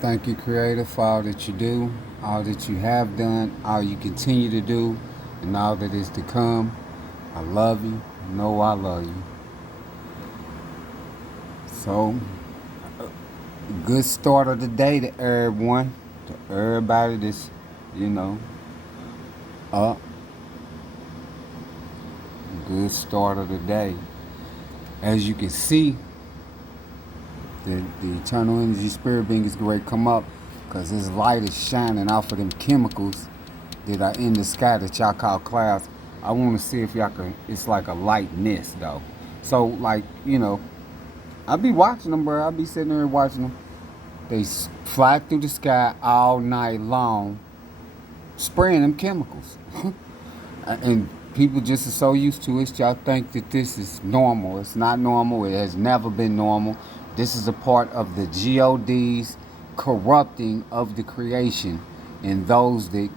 Thank you, Creator, for all that you do, all that you have done, all you continue to do, and all that is to come. I love you. Know I love you. So, good start of the day to everyone, to everybody that's, you know, up. Good start of the day. As you can see, the eternal energy spirit being is going to come up because this light is shining off of them chemicals that are in the sky that y'all call clouds. I want to see if y'all can. It's like a light mist though. So like I be watching them, bro. I be sitting there watching them. They fly through the sky all night long, spraying them chemicals, and people just are so used to it. Y'all think that this is normal. It's not normal. It has never been normal. This is a part of the God's corrupting of the creation, and those that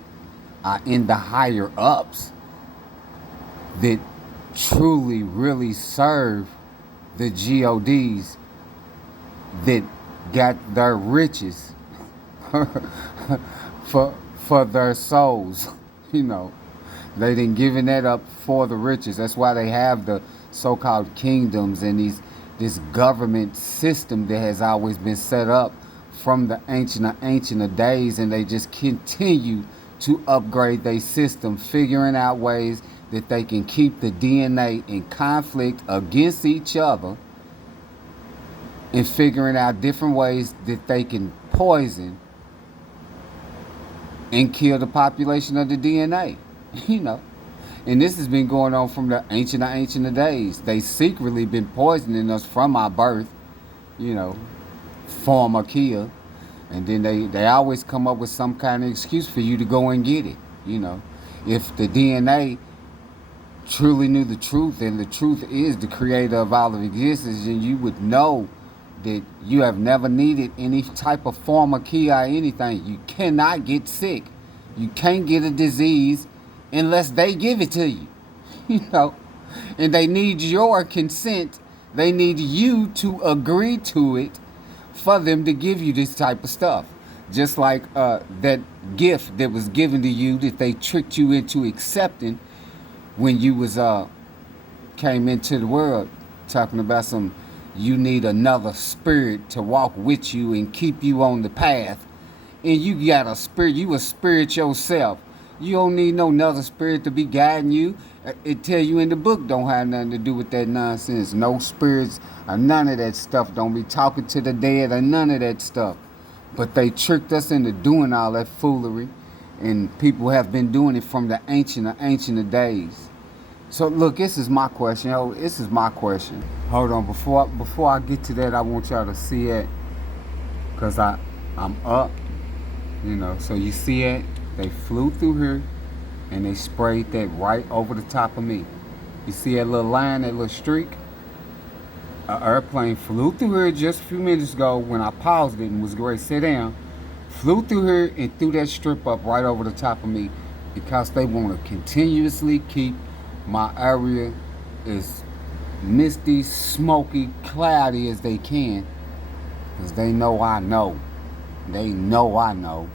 are in the higher ups that truly, really serve the GODs that got their riches for their souls. You know, they didn't giving that up for the riches. That's why they have the so-called kingdoms and this government system that has always been set up from the ancient of days, and they just continue to upgrade their system, figuring out ways that they can keep the DNA in conflict against each other and figuring out different ways that they can poison and kill the population of the DNA. You know. And this has been going on from the ancient of days. They secretly been poisoning us from our birth, you know, pharmakia. And then they always come up with some kind of excuse for you to go and get it, you know. If the DNA truly knew the truth, and the truth is the creator of all of existence, then you would know that you have never needed any type of pharmakia or anything. You cannot get sick. You can't get a disease unless they give it to you. You know, and they need your consent. They need you to agree to it for them to give you this type of stuff. Just like that gift that was given to you that they tricked you into accepting when you was came into the world, talking about some you need another spirit to walk with you and keep you on the path. And you got a spirit, you a spirit yourself. You don't need no another spirit to be guiding you. It tell you in the book don't have nothing to do with that nonsense. No spirits or none of that stuff. Don't be talking to the dead or none of that stuff. But they tricked us into doing all that foolery. And people have been doing it from the ancient of days. So look, this is my question. Oh, this is my question. Hold on, before I get to that, I want y'all to see it, cause I'm up, you know. So you see it? They flew through here, and they sprayed that right over the top of me. You see that little line, that little streak? An airplane flew through here just a few minutes ago when I paused it and was going to sit down. Flew through here and threw that strip up right over the top of me because they want to continuously keep my area as misty, smoky, cloudy as they can, because they know I know. They know I know.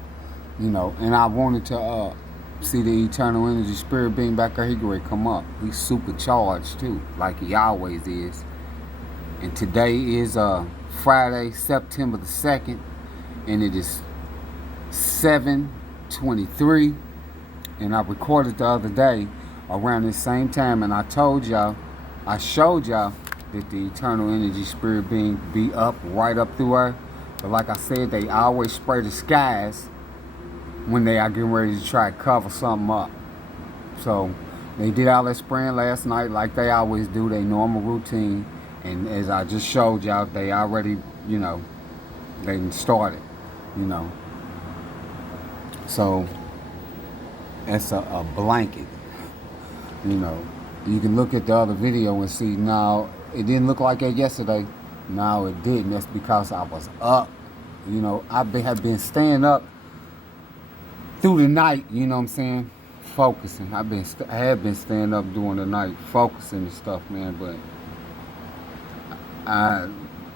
You know, and I wanted to see the eternal energy spirit being back there. He going to come up. He's supercharged too, like he always is. And today is Friday, September the 2nd, and it is 7:23. And I recorded the other day around this same time, and I showed y'all that the eternal energy spirit being be up right up through her. But like I said, they always spray the skies when they are getting ready to try to cover something up. So they did all that spraying last night like they always do, their normal routine. And as I just showed y'all, they already, you know, they started, you know. So it's a blanket, you know. You can look at the other video and see, no, it didn't look like that yesterday. No, it didn't. That's because I was up. You know, have been staying up through the night, you know what I'm saying? Focusing. I have been staying up during the night, focusing and stuff, man, but I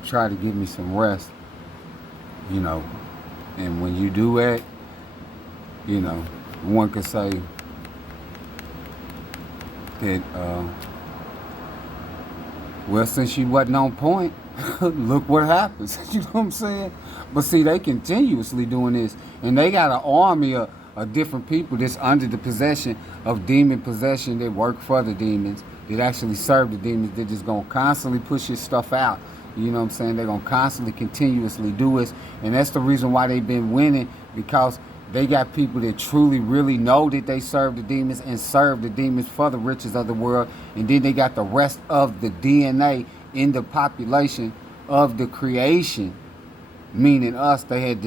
try to give me some rest, you know. And when you do that, you know, one could say that, well, since you wasn't on point, look what happens. You know what I'm saying? But see, they continuously doing this, and they got an army of different people that's under the possession of demon possession that work for the demons, that actually serve the demons. They're just gonna constantly push this stuff out. You know what I'm saying? They're gonna constantly, continuously do this, and that's the reason why they've been winning, because they got people that truly, really know that they serve the demons and serve the demons for the riches of the world. And then they got the rest of the DNA in the population of the creation, meaning us. They had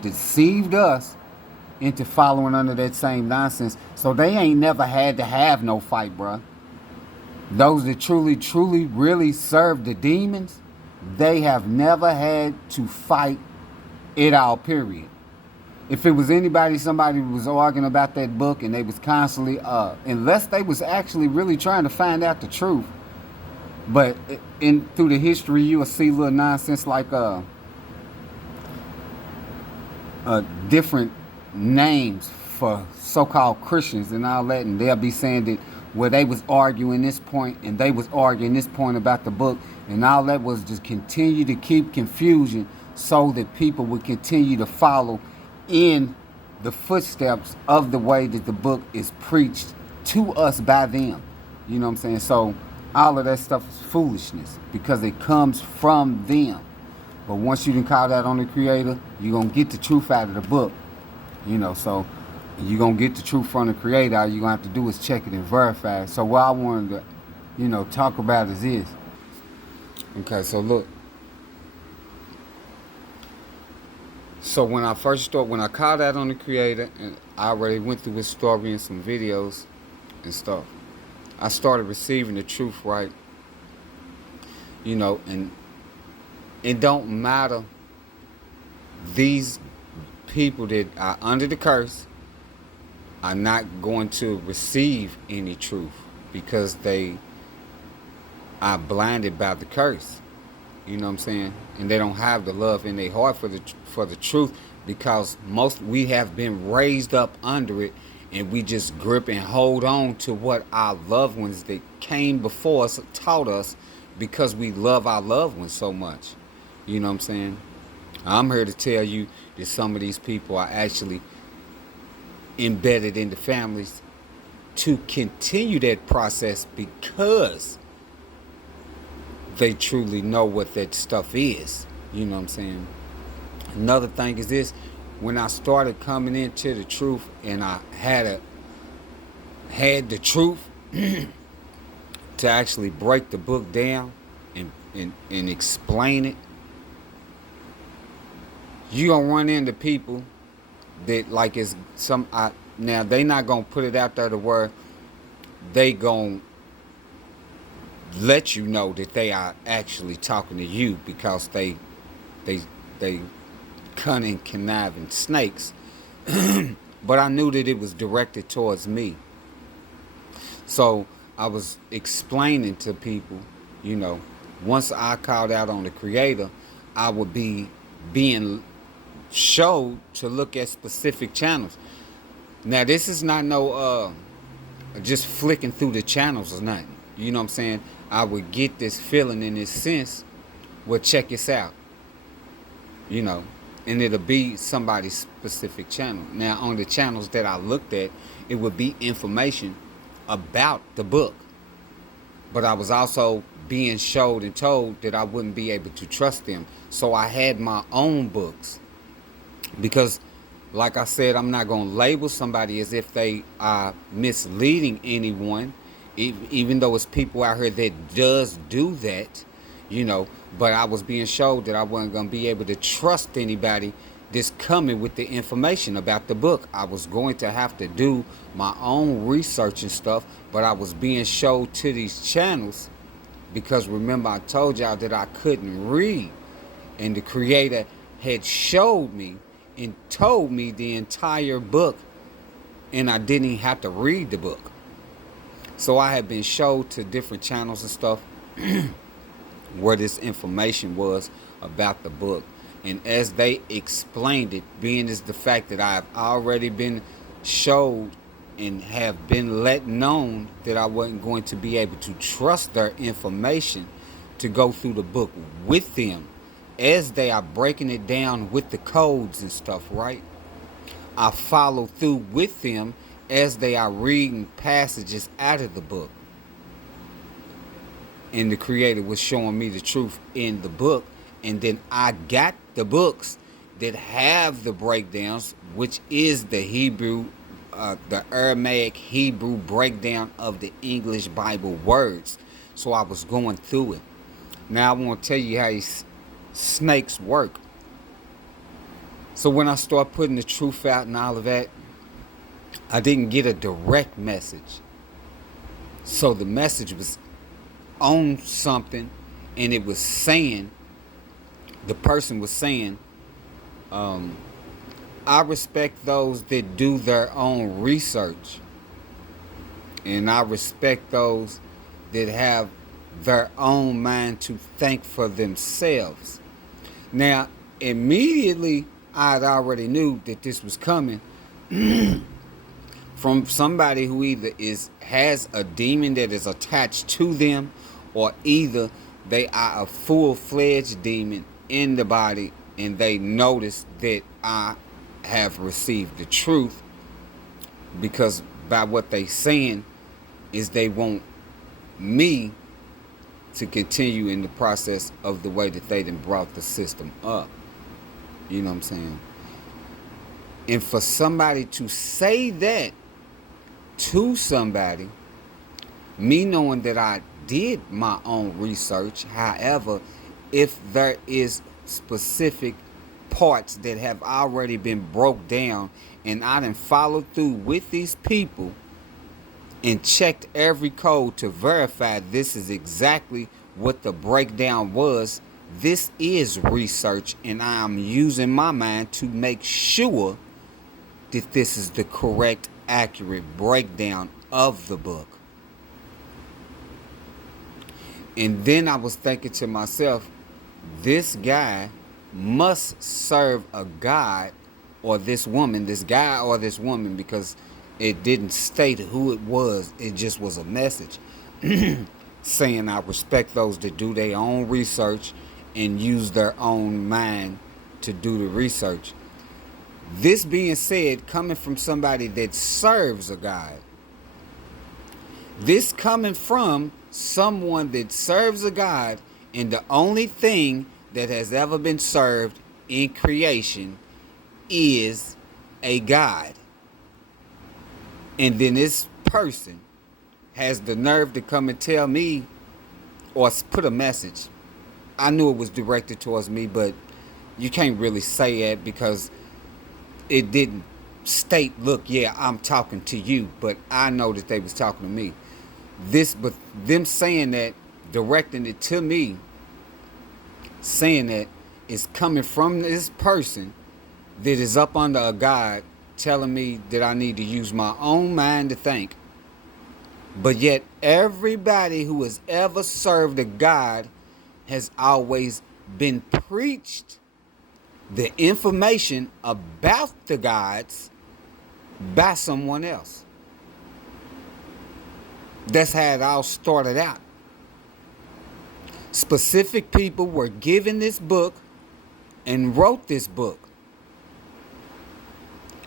deceived us into following under that same nonsense. So they ain't never had to have no fight, bruh. Those that truly, truly, really serve the demons, they have never had to fight it all, period. If it was anybody, somebody was arguing about that book and they was constantly, unless they was actually really trying to find out the truth. But through the history, you will see little nonsense like different names for so-called Christians and all that, and they'll be saying that where they was arguing this point and they was arguing this point about the book, and all that was just continue to keep confusion so that people would continue to follow in the footsteps of the way that the book is preached to us by them. You know what I'm saying? So all of that stuff is foolishness because it comes from them. But once you can call that on the creator, you're going to get the truth out of the book. You know, so you're going to get the truth from the creator. All you're going to have to do is check it and verify it. So what I wanted to, talk about is this. Okay, so look. So when I called out on the creator, and I already went through his story and some videos and stuff, I started receiving the truth, right? And it don't matter. These people that are under the curse are not going to receive any truth because they are blinded by the curse. You know what I'm saying? And they don't have the love in their heart for the truth, because we have been raised up under it, and we just grip and hold on to what our loved ones that came before us taught us, because we love our loved ones so much. You know what I'm saying? I'm here to tell you that some of these people are actually embedded in the families to continue that process because they truly know what that stuff is. You know what I'm saying? Another thing is this: when I started coming into the truth and I had the truth to actually break the book down and explain it, you gonna run into people that like it's now they not gonna put it out there to where they gonna let you know that they are actually talking to you, because they cunning, conniving snakes. But I knew that it was directed towards me. So I was explaining to people, once I called out on the creator, I would be being showed to look at specific channels. Now this is not no just flicking through the channels or nothing. You know what I'm saying? I would get this feeling in this sense, well, check this out. And it'll be somebody's specific channel. Now on the channels that I looked at, it would be information about the book. But I was also being showed and told that I wouldn't be able to trust them. So I had my own books. Because, like I said, I'm not going to label somebody as if they are misleading anyone, even though it's people out here that does do that, But I was being showed that I wasn't going to be able to trust anybody that's coming with the information about the book. I was going to have to do my own research and stuff, but I was being showed to these channels because, remember, I told y'all that I couldn't read, and the creator had showed me and told me the entire book, and I didn't even have to read the book. So I had been showed to different channels and stuff where this information was about the book. And as they explained it, being is the fact that I have already been showed and have been let known that I wasn't going to be able to trust their information to go through the book with them as they are breaking it down with the codes and stuff, right? I follow through with them as they are reading passages out of the book. And the creator was showing me the truth in the book. And then I got the books that have the breakdowns, which is the Hebrew, the Aramaic Hebrew breakdown of the English Bible words. So I was going through it. Now I want to tell you how these snakes work. So when I start putting the truth out and all of that, I didn't get a direct message. So the message was on something, and it was saying, the person was saying, I respect those that do their own research, and I respect those that have their own mind to think for themselves. Now, immediately, I already knew that this was coming from somebody who either has a demon that is attached to them, or either they are a full-fledged demon in the body, and they notice that I have received the truth, because by what they saying is they want me to continue in the process of the way that they done brought the system up. You know what I'm saying? And for somebody to say that to somebody, me knowing that I did my own research, however, if there is specific parts that have already been broke down and I done followed through with these people and checked every code to verify this is exactly what the breakdown was, this is research, and I am using my mind to make sure that this is the correct, accurate breakdown of the book. And then I was thinking to myself, this guy must serve a God, or this woman, this guy or this woman, because it didn't state who it was. It just was a message saying, I respect those that do their own research and use their own mind to do the research. This being said, coming from somebody that serves a God, this coming from someone that serves a God, and the only thing that has ever been served in creation is a God. And then this person has the nerve to come and tell me, or put a message. I knew it was directed towards me, but you can't really say that because it didn't state, look, yeah, I'm talking to you, but I know that they was talking to me. But them saying that, directing it to me, saying that, is coming from this person that is up under a God, telling me that I need to use my own mind to think. But yet everybody who has ever served a God has always been preached the information about the gods by someone else. That's how it all started out. Specific people were given this book and wrote this book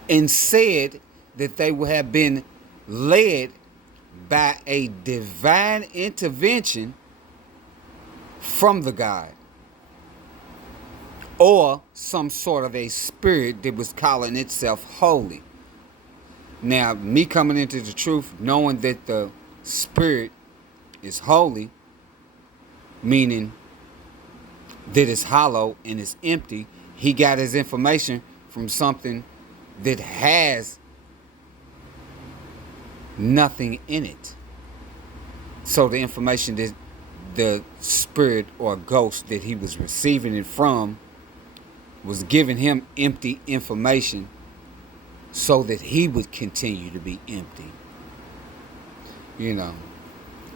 and said that they would have been led by a divine intervention from the God, or some sort of a spirit that was calling itself holy. Now, me coming into the truth, knowing that the spirit is holy, meaning that it's hollow and it's empty, he got his information from something that has nothing in it. So the information that the spirit or ghost that he was receiving it from was giving him empty information so that he would continue to be empty. You know,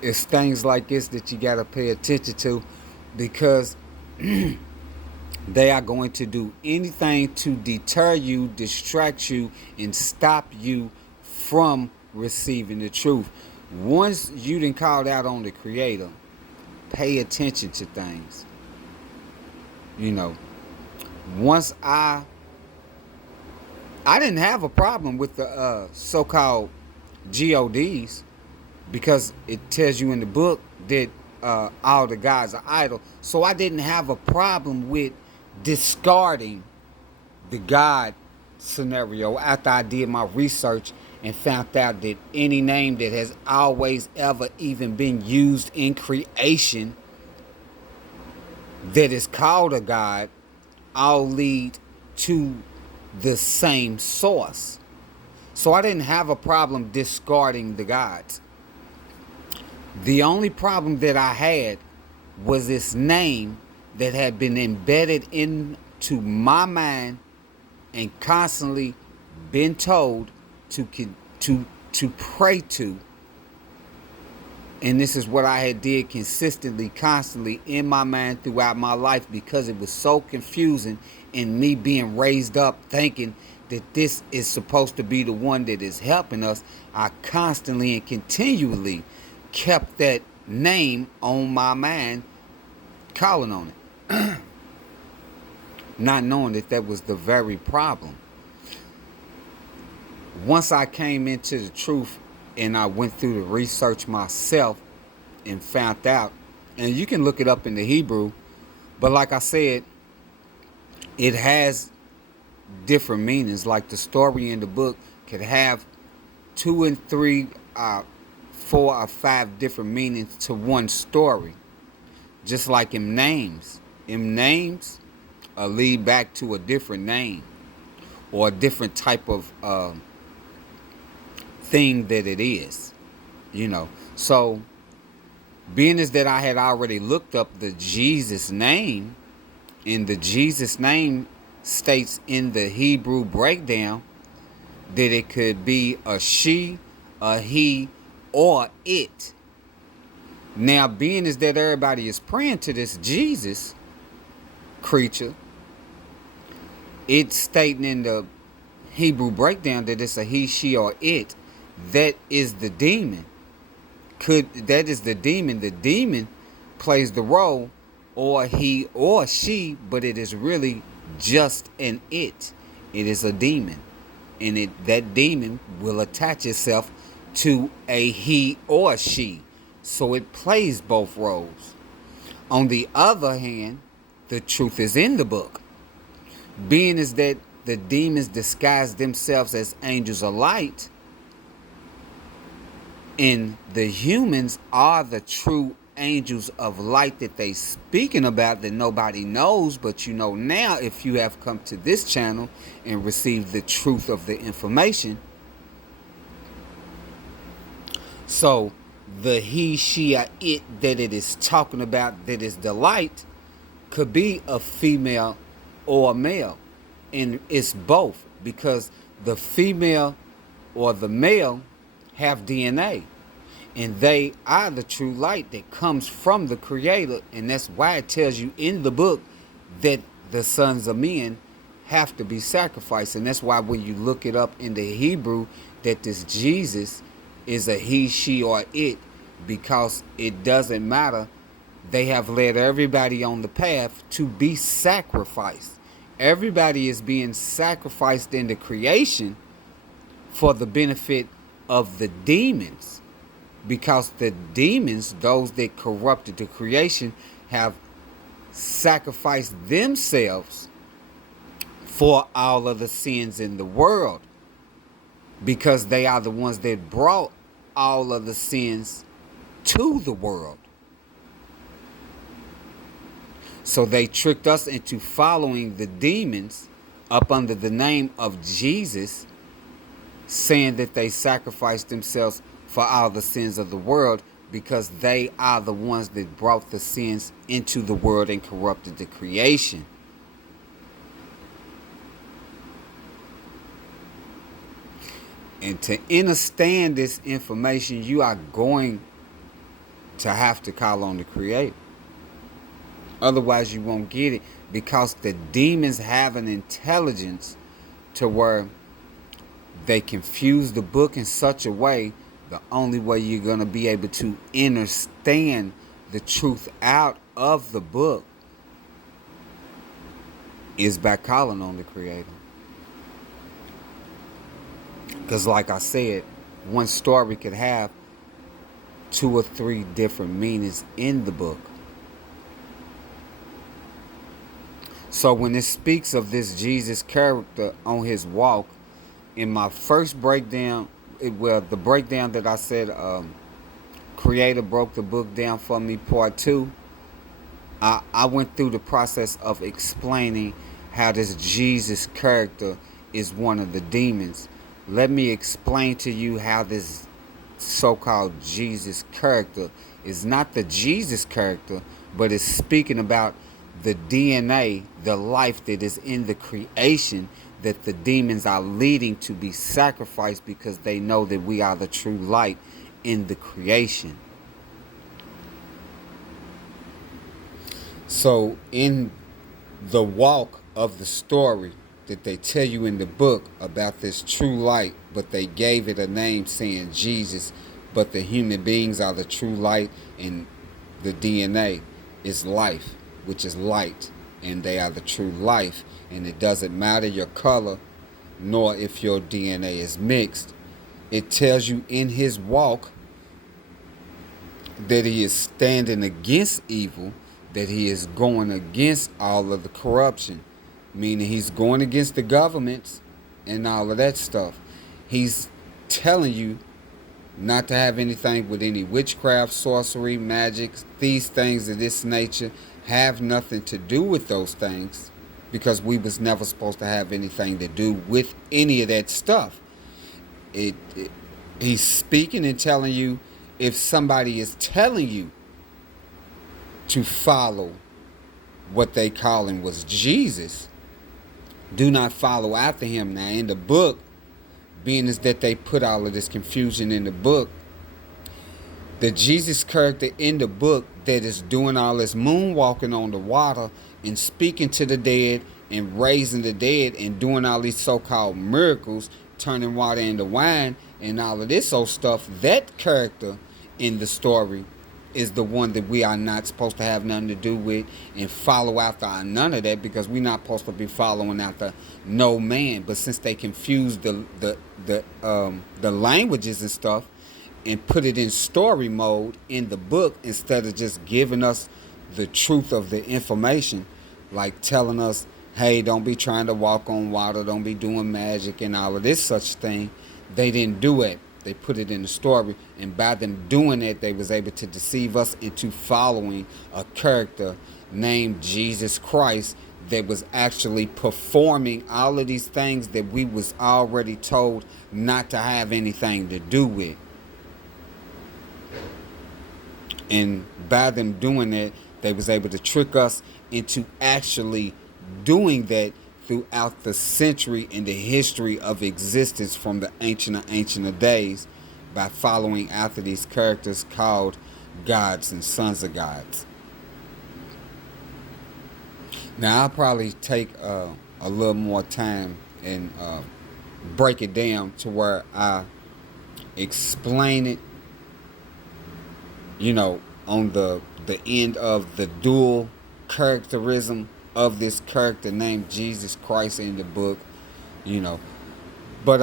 it's things like this that you got to pay attention to, because They are going to do anything to deter you, distract you, and stop you from receiving the truth. Once you done called out on the Creator, pay attention to things. You know, once I didn't have a problem with the so-called GODs, because it tells you in the book that all the gods are idol. So I didn't have a problem with discarding the God scenario after I did my research and found out that any name that has always ever even been used in creation that is called a God all lead to the same source. So I didn't have a problem discarding the gods. The only problem that I had was this name that had been embedded into my mind and constantly been told to pray to. And this is what I had did consistently, constantly in my mind throughout my life, because it was so confusing, and me being raised up thinking that this is supposed to be the one that is helping us. I constantly and continually kept that name on my mind, calling on it, not knowing that that was the very problem. Once I came into the truth and I went through the research myself and found out, and you can look it up in the Hebrew, but like I said, it has different meanings. Like the story in the book could have 2 and 3, 4 or 5 different meanings to one story. Just like in names. In names lead back to a different name or a different type of thing that it is. You know. So being as that I had already looked up the Jesus name, and the Jesus name states in the Hebrew breakdown that it could be a she, a he, or it. Now, being as that everybody is praying to this Jesus creature, it's stating in the Hebrew breakdown that it's a he, she, or it. That is the demon. That is the demon. The demon plays the role, or he or she, but it is really just an it. It is a demon. And that demon will attach itself to a he or she. So it plays both roles. On the other hand, the truth is in the book. Being is that the demons disguise themselves as angels of light, and the humans are the true angels of light that they speaking about that nobody knows, but you know now if you have come to this channel and received the truth of the information. So the he, she, or it that it is talking about, that is the light, could be a female or a male, and it's both, because the female or the male have DNA, and they are the true light that comes from the Creator. And that's why it tells you in the book that the sons of men have to be sacrificed. And that's why when you look it up in the Hebrew, that this Jesus is a he, she, or it, because it doesn't matter. They have led everybody on the path to be sacrificed. Everybody is being sacrificed in the creation for the benefit of the demons, because the demons, those that corrupted the creation, have sacrificed themselves for all of the sins in the world, because they are the ones that brought all of the sins to the world. So they tricked us into following the demons up under the name of Jesus, saying that they sacrificed themselves for all the sins of the world, because they are the ones that brought the sins into the world and corrupted the creation. And to understand this information, you are going to have to call on the Creator. Otherwise, you won't get it, because the demons have an intelligence to where they confuse the book in such a way. The only way you're going to be able to understand the truth out of the book is by calling on the Creator. Because, like I said, one story could have 2 or 3 different meanings in the book. So when it speaks of this Jesus character on his walk, in my first breakdown, the breakdown that I said, Creator broke the book down for me, part 2, I went through the process of explaining how this Jesus character is one of the demons. Let me explain to you how this so-called Jesus character is not the Jesus character, but is speaking about the DNA, the life that is in the creation, that the demons are leading to be sacrificed because they know that we are the true light in the creation. So in the walk of the story that they tell you in the book about this true light, but they gave it a name saying Jesus, but the human beings are the true light, and the DNA is life, which is light, and they are the true life. And it doesn't matter your color, nor if your DNA is mixed. It tells you in his walk that he is standing against evil, that he is going against all of the corruption, meaning he's going against the governments and all of that stuff. He's telling you not to have anything with any witchcraft, sorcery, magic, these things of this nature. Have nothing to do with those things, because we was never supposed to have anything to do with any of that stuff. He's speaking and telling you, if somebody is telling you to follow what they calling was Jesus, do not follow after him. Now in the book, being is that they put all of this confusion in the book, the Jesus character in the book that is doing all this moonwalking on the water and speaking to the dead and raising the dead and doing all these so-called miracles, turning water into wine and all of this old stuff, that character in the story is the one that we are not supposed to have nothing to do with and follow after none of that, because we're not supposed to be following after no man. But since they confused the languages and stuff and put it in story mode in the book, instead of just giving us the truth of the information, like telling us, hey, don't be trying to walk on water, don't be doing magic and all of this such thing, they didn't do it. They put it in the story, and by them doing it, they was able to deceive us into following a character named Jesus Christ that was actually performing all of these things that we was already told not to have anything to do with. And by them doing that, they was able to trick us into actually doing that throughout the century and the history of existence from the ancient of days, by following after these characters called gods and sons of gods. Now I'll probably take a little more time and break it down to where I explain it, on the end of the dual characterism of this character named Jesus Christ in the book, But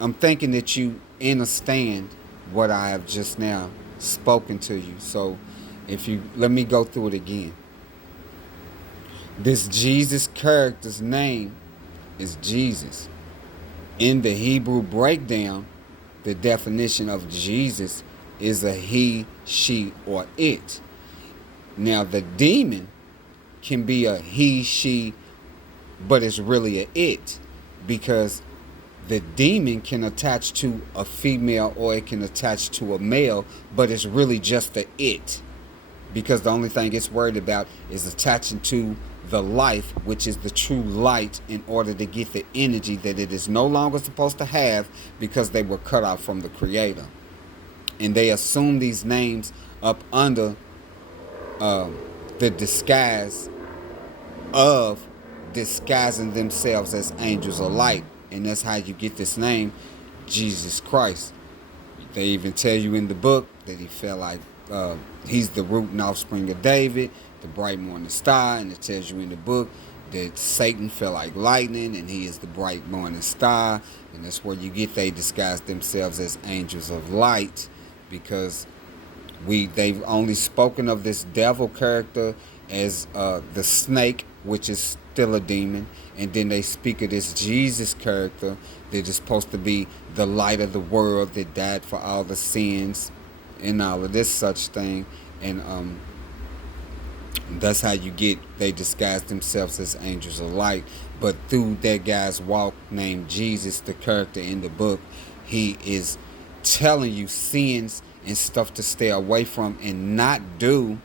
I'm thinking that you understand what I have just now spoken to you. So if you let me go through it again. This Jesus character's name is Jesus. In the Hebrew breakdown, the definition of Jesus is a he, she, or it. Now the demon can be a he, she, but it's really a it, because the demon can attach to a female or it can attach to a male, but it's really just a it, because the only thing it's worried about is attaching to the life, which is the true light, in order to get the energy that it is no longer supposed to have, because they were cut off from the Creator. And they assume these names up under the disguise of disguising themselves as angels of light. And that's how you get this name, Jesus Christ. They even tell you in the book that he felt like he's the root and offspring of David, the bright morning star. And it tells you in the book that Satan fell like lightning and he is the bright morning star. And that's where you get they disguise themselves as angels of light, because they've only spoken of this devil character as the snake, which is still a demon, and then they speak of this Jesus character that is supposed to be the light of the world that died for all the sins and all of this such thing. And that's how you get they disguise themselves as angels of light. But through that guy's walk named Jesus, the character in the book, he is telling you sins and stuff to stay away from and not do.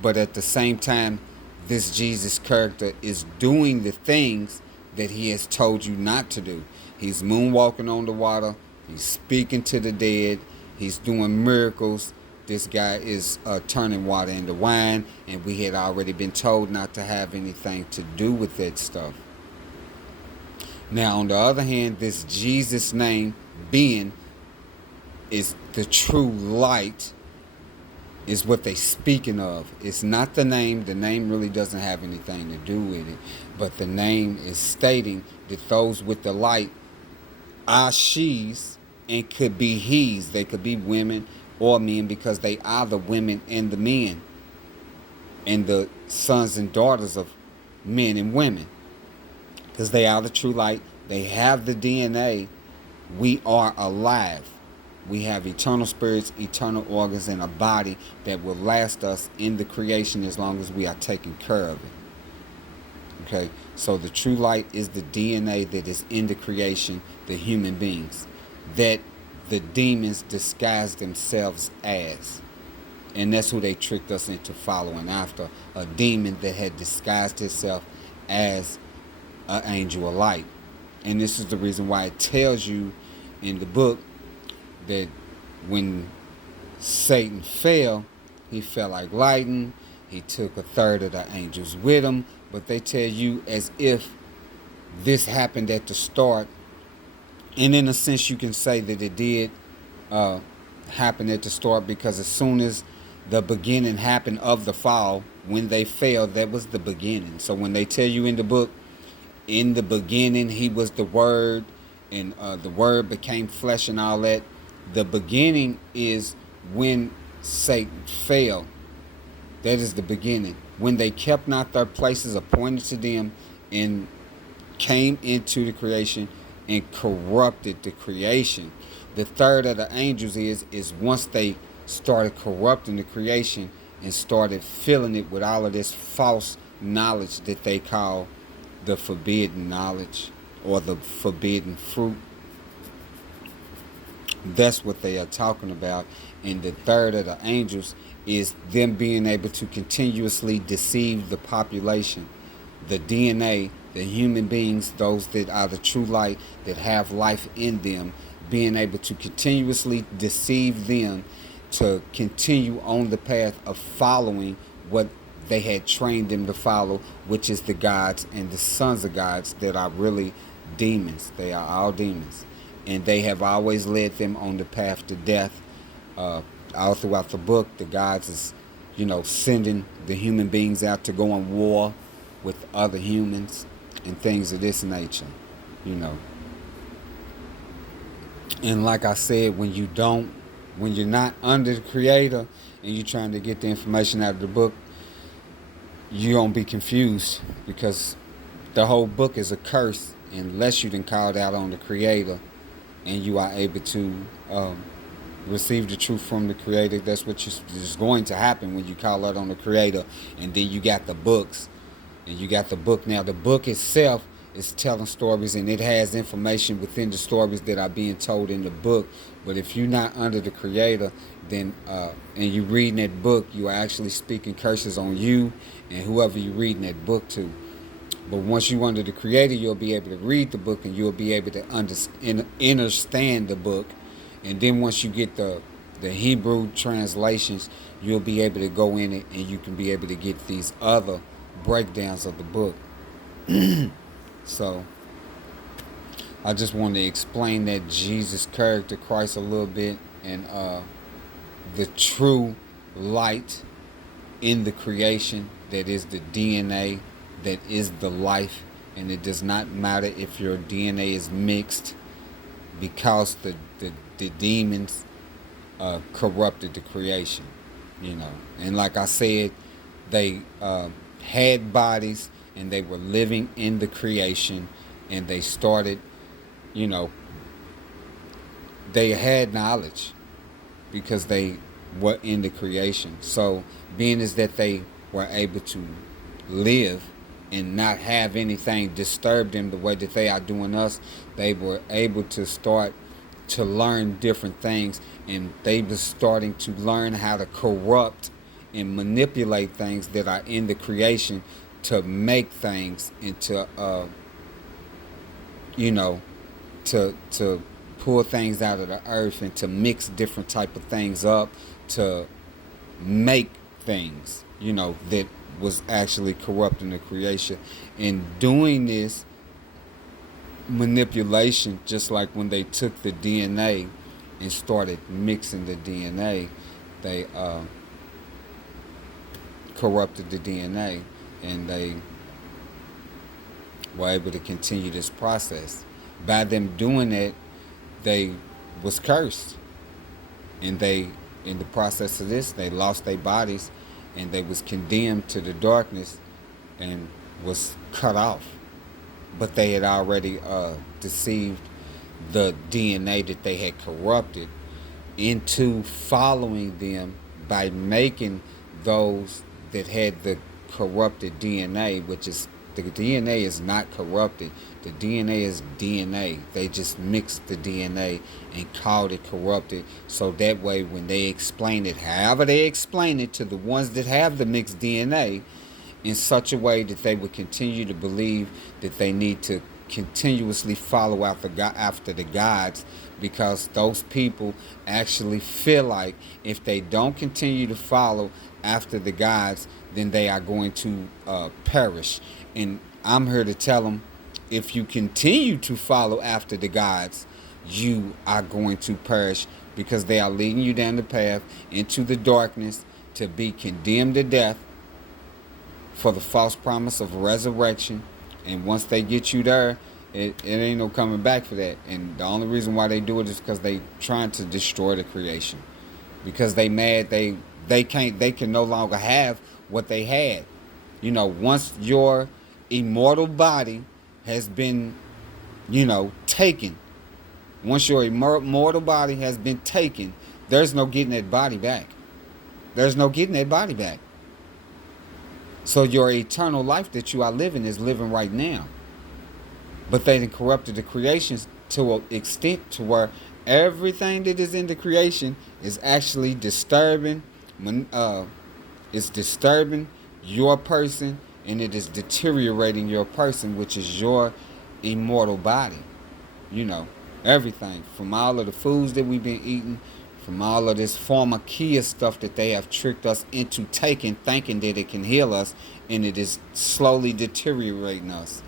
But at the same time, this Jesus character is doing the things that he has told you not to do. He's moonwalking on the water. He's speaking to the dead. He's doing miracles. This guy is turning water into wine, and we had already been told not to have anything to do with that stuff. Now, on the other hand, this Jesus name being is the true light, is what they speaking of. It's not the name. The name really doesn't have anything to do with it. But the name is stating that those with the light are she's and could be he's. They could be women or men, because they are the women and the men and the sons and daughters of men and women, because they are the true light. They have the DNA. We are alive. We have eternal spirits, eternal organs, and a body that will last us in the creation as long as we are taking care of it. Okay, so the true light is the DNA that is in the creation, the human beings, that the demons disguise themselves as. And that's who they tricked us into following after, a demon that had disguised itself as an angel of light. And this is the reason why it tells you in the book that when Satan fell, he fell like lightning. He took a third of the angels with him. But they tell you as if this happened at the start. And in a sense, you can say that it did happen at the start, because as soon as the beginning happened of the fall, when they fell, that was the beginning. So when they tell you in the book, in the beginning, he was the Word, and the Word became flesh and all that, the beginning is when Satan fell. That is the beginning. When they kept not their places appointed to them and came into the creation and corrupted the creation. The third of the angels is once they started corrupting the creation and started filling it with all of this false knowledge that they call the forbidden knowledge or the forbidden fruit. That's what they are talking about. And the third of the angels is them being able to continuously deceive the population, the DNA, the human beings, those that are the true light, that have life in them, being able to continuously deceive them to continue on the path of following what they had trained them to follow, which is the gods and the sons of gods that are really demons. They are all demons. And they have always led them on the path to death. All throughout the book, the gods is, sending the human beings out to go on war with other humans and things of this nature, And like I said, when you're not under the Creator and you're trying to get the information out of the book, you're going to be confused, because the whole book is a curse unless you done called out on the Creator and you are able to receive the truth from the Creator. That's what is going to happen when you call out on the Creator. And then you got the books, and you got the book. Now the book itself is telling stories, and it has information within the stories that are being told in the book. But if you're not under the Creator, then and you reading that book, you are actually speaking curses on you and whoever you're reading that book to. But once you're under the Creator, you'll be able to read the book, and you'll be able to understand the book. And then once you get the the Hebrew translations, you'll be able to go in it and you can be able to get these other breakdowns of the book. So I just want to explain that Jesus character, Christ, a little bit, and the true light in the creation that is the DNA, that is the life, and it does not matter if your DNA is mixed, because the demons corrupted the creation, you know. And like I said, they had bodies and they were living in the creation, and they started, you know, they had knowledge because they were in the creation. So being is that they were able to live and not have anything disturb them the way that they are doing us, they were able to start to learn different things, and they were starting to learn how to corrupt and manipulate things that are in the creation to make things into you know, to pull things out of the earth and to mix different type of things up to make things, you know, that was actually corrupting the creation. And doing this manipulation, just like when they took the DNA and started mixing the DNA, they corrupted the DNA, and they were able to continue this process. By them doing it, they was cursed, and they, in the process of this, they lost their bodies, and they was condemned to the darkness and was cut off. But they had already deceived the DNA that they had corrupted into following them by making those that had the corrupted DNA, which is, the DNA is not corrupted. The DNA is DNA. They just mixed the DNA and called it corrupted. So that way, when they explain it, however they explain it to the ones that have the mixed DNA, in such a way that they would continue to believe that they need to continuously follow after the gods, because those people actually feel like if they don't continue to follow after the gods, then they are going to perish. And I'm here to tell them, if you continue to follow after the gods, you are going to perish, because they are leading you down the path into the darkness to be condemned to death for the false promise of resurrection. And once they get you there, it ain't no coming back for that. And the only reason why they do it is because they trying to destroy the creation, because they mad they can no longer have what they had. You know, once your immortal body has been, you know, taken, once your immortal body has been taken, there's no getting that body back. There's no getting that body back. So your eternal life that you are living is living right now. But they corrupted the creations to an extent to where everything that is in the creation is actually disturbing. It's disturbing your person, and it is deteriorating your person, which is your immortal body. You know, everything from all of the foods that we've been eating, from all of this pharmakia stuff that they have tricked us into taking, thinking that it can heal us, and it is slowly deteriorating us.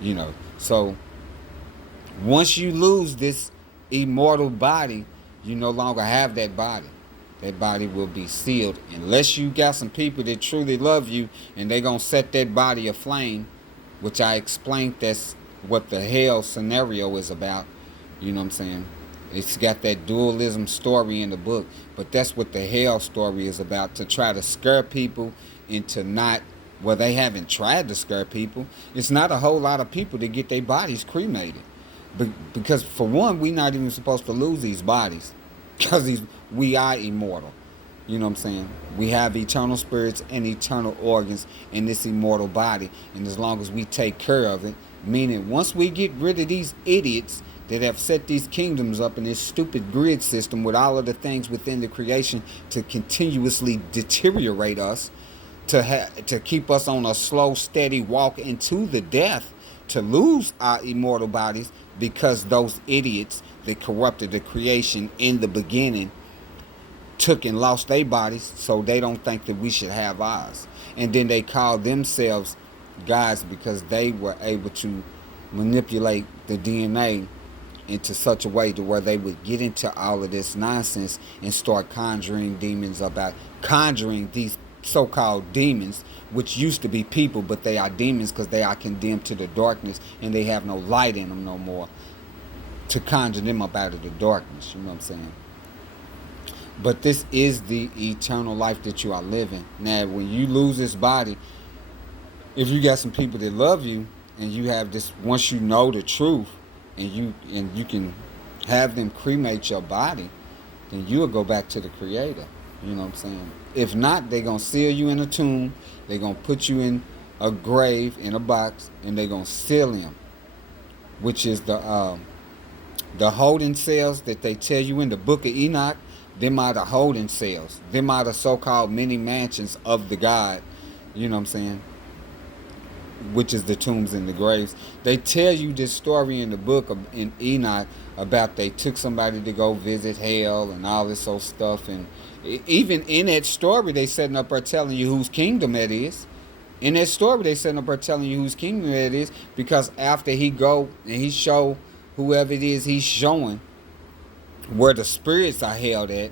You know, so once you lose this immortal body, you no longer have that body. That body will be sealed, unless you got some people that truly love you and they gonna set that body aflame, which I explained that's what the hell scenario is about. You know what I'm saying? It's got that dualism story in the book, but that's what the hell story is about, to try to scare people into not, well, they haven't tried to scare people. It's not a whole lot of people that get their bodies cremated. Because for one, we're not even supposed to lose these bodies, because we are immortal. You know what I'm saying? We have eternal spirits and eternal organs in this immortal body, and as long as we take care of it, meaning once we get rid of these idiots that have set these kingdoms up in this stupid grid system with all of the things within the creation to continuously deteriorate us, to keep us on a slow, steady walk into the death, to lose our immortal bodies, because those idiots that corrupted the creation in the beginning took and lost their bodies, so they don't think that we should have ours. And then they call themselves gods because they were able to manipulate the DNA into such a way to where they would get into all of this nonsense and start conjuring these so-called demons, which used to be people, but they are demons because they are condemned to the darkness and they have no light in them no more, to conjure them up out of the darkness. You know what I'm saying? But this is the eternal life that you are living. Now, when you lose this body, if you got some people that love you and you have this, once you know the truth and you can have them cremate your body, then you'll go back to the Creator. You know what I'm saying? If not, they're going to seal you in a tomb. They're going to put you in a grave, in a box, and they're going to seal him, which is the holding cells that they tell you in the book of Enoch. Them are the holding cells. Them are the so-called many mansions of the God. You know what I'm saying? Which is the tombs and the graves. They tell you this story in the book in Enoch about they took somebody to go visit hell and all this old stuff. And even in that story, they setting up there telling you whose kingdom that is. In that story, they setting up there telling you whose kingdom that is, because after he go and he show whoever it is he's showing where the spirits are held at,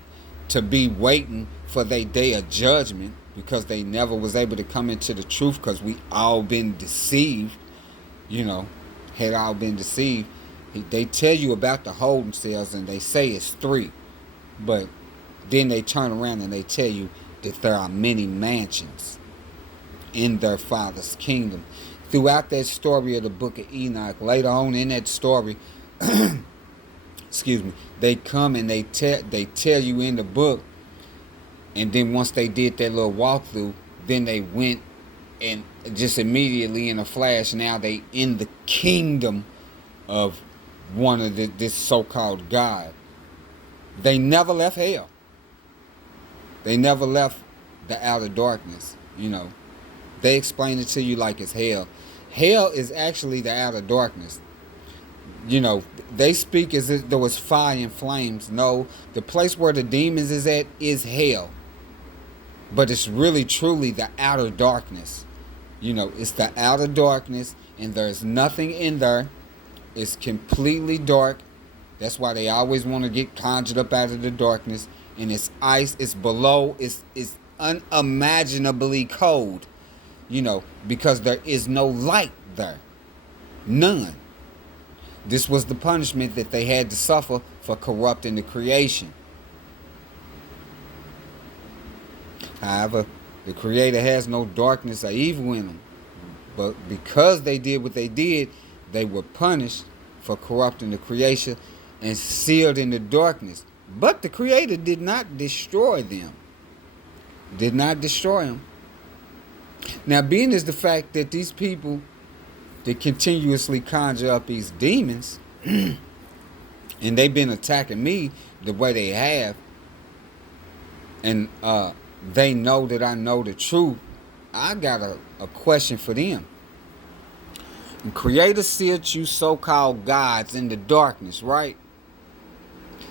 to be waiting for their day of judgment, because they never was able to come into the truth, because we all been deceived, had all been deceived. They tell you about the holding cells and they say it's 3, but then they turn around and they tell you that there are many mansions in their Father's kingdom. Throughout that story of the book of Enoch, later on in that story, excuse me, they come and they tell you in the book, and then once they did that little walkthrough, then they went and just immediately in a flash, now they in the kingdom of one of this so-called God. They never left hell. They never left the outer darkness. They explain it to you like it's hell. Hell is actually the outer darkness. They speak as if there was fire and flames. No, the place where the demons is at is hell. But it's really truly the outer darkness. It's the outer darkness, and there's nothing in there. It's completely dark. That's why they always want to get conjured up out of the darkness. And it's ice, it's below, it's unimaginably cold. Because there is no light there. None. This was the punishment that they had to suffer for corrupting the creation. However, the Creator has no darkness or evil in them. But because they did what they did, they were punished for corrupting the creation and sealed in the darkness. But the Creator did not destroy them. Did not destroy them. Now, being is the fact that these people that continuously conjure up these demons, and they've been attacking me the way they have, and they know that I know the truth, I got a question for them. The Creator sealed you so-called gods in the darkness, right?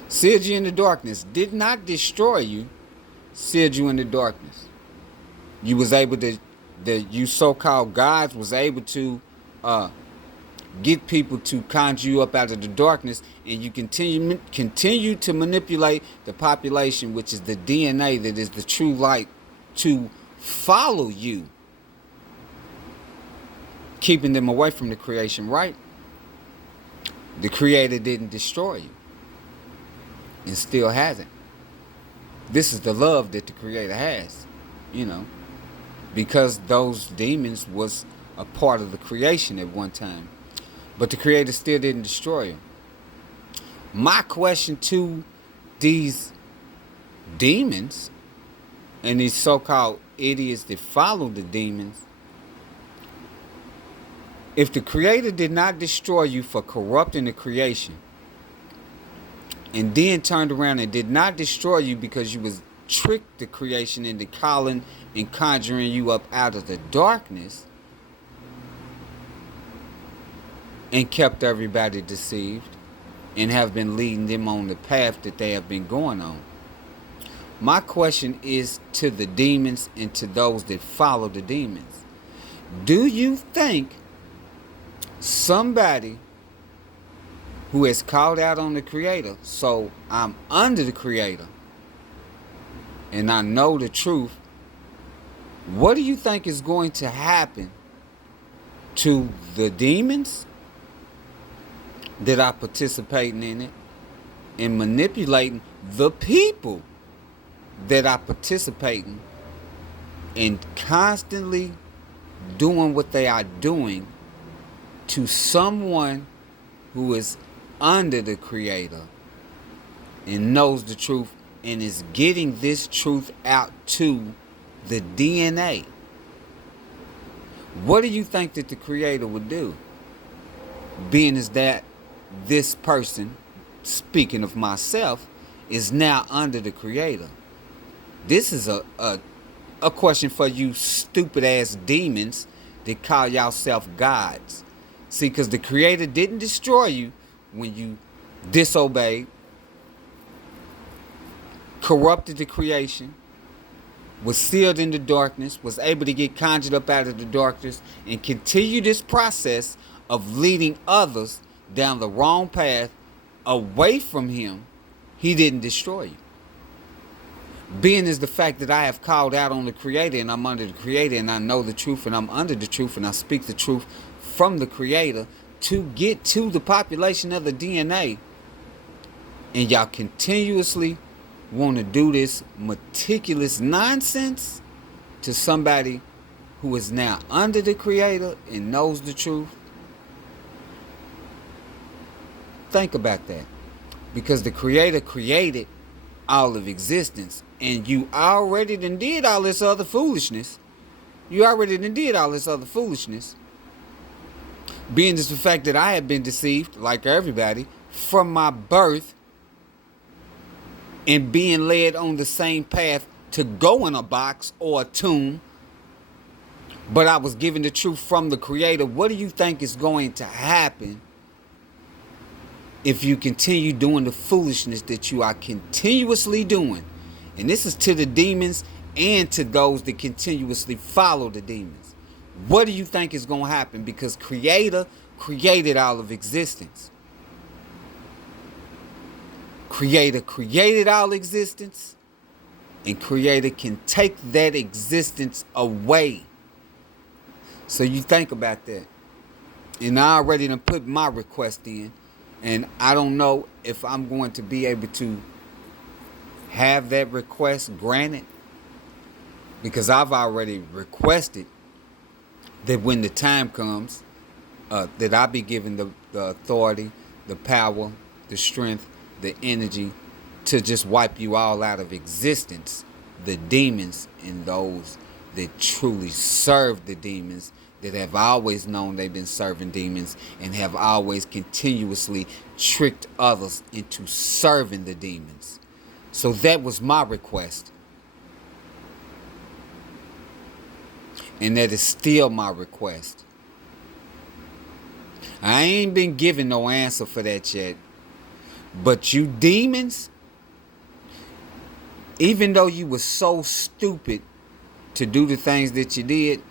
Sealed you in the darkness. Did not destroy you. Sealed you in the darkness. You was able to, you so-called gods was able to get people to conjure you up out of the darkness, and you continue to manipulate the population, which is the DNA that is the true light, to follow you, keeping them away from the creation, right? The Creator didn't destroy you, and still hasn't. This is the love that the Creator has, because those demons was a part of the creation at one time. But the Creator still didn't destroy them. My question to these demons and these so-called idiots that follow the demons, if the Creator did not destroy you for corrupting the creation, and then turned around and did not destroy you because you was tricked the creation into calling and conjuring you up out of the darkness, and kept everybody deceived, and have been leading them on the path that they have been going on, My question is to the demons and to those that follow the demons. Do you think somebody who has called out on the Creator, so I'm under the Creator, and I know the truth, what do you think is going to happen to the demons that are participating in it and manipulating the people that are participating and constantly doing what they are doing to someone who is under the Creator and knows the truth and is getting this truth out to the DNA? What do you think that the Creator would do? Being as that this person, speaking of myself, is now under the Creator. This is a question for you stupid ass demons that call yourself gods. See, because the Creator didn't destroy you when you disobeyed, corrupted the creation, was sealed in the darkness, was able to get conjured up out of the darkness, and continue this process of leading others down the wrong path away from Him. He didn't destroy you. Being is the fact that I have called out on the Creator and I'm under the Creator and I know the truth and I'm under the truth and I speak the truth from the Creator to get to the population of the DNA. And y'all continuously want to do this meticulous nonsense to somebody who is now under the Creator and knows the truth. Think about that. Because the Creator created all of existence. And you already done did all this other foolishness. You already done did all this other foolishness. Being just the fact that I have been deceived, like everybody, from my birth, and being led on the same path to go in a box or a tomb, but I was given the truth from the Creator. What do you think is going to happen if you continue doing the foolishness that you are continuously doing? And this is to the demons and to those that continuously follow the demons. What do you think is going to happen? Because Creator created all of existence. Creator created all existence, and Creator can take that existence away. So you think about that. And I already done put my request in, and I don't know if I'm going to be able to have that request granted, because I've already requested that when the time comes, that I be given the authority, the power, the strength, the energy to just wipe you all out of existence, the demons and those that truly serve the demons, that have always known they've been serving demons and have always continuously tricked others into serving the demons. So that was my request. And that is still my request. I ain't been given no answer for that yet. But you demons, even though you were so stupid to do the things that you did,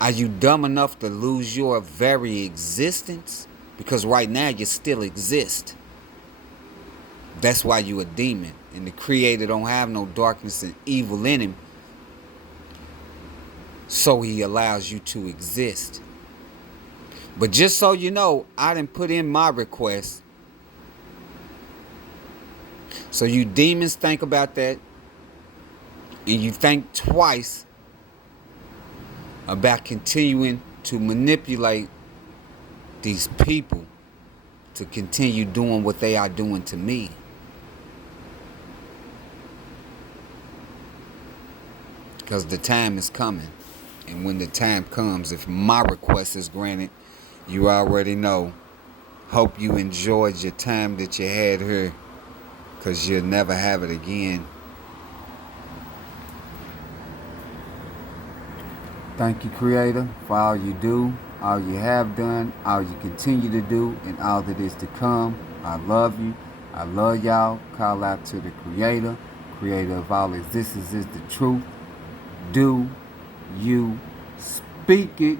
are you dumb enough to lose your very existence? Because right now you still exist. That's why you a demon. And the Creator don't have no darkness and evil in Him. So He allows you to exist. But just so you know, I didn't put in my request. So you demons think about that. And you think twice about continuing to manipulate these people to continue doing what they are doing to me. Because the time is coming. And when the time comes, if my request is granted, you already know. Hope you enjoyed your time that you had here, because you'll never have it again. Thank you, Creator, for all you do, all you have done, all you continue to do, and all that is to come. I love you. I love y'all. Call out to the Creator. creator of all existence is the truth. Do you speak it?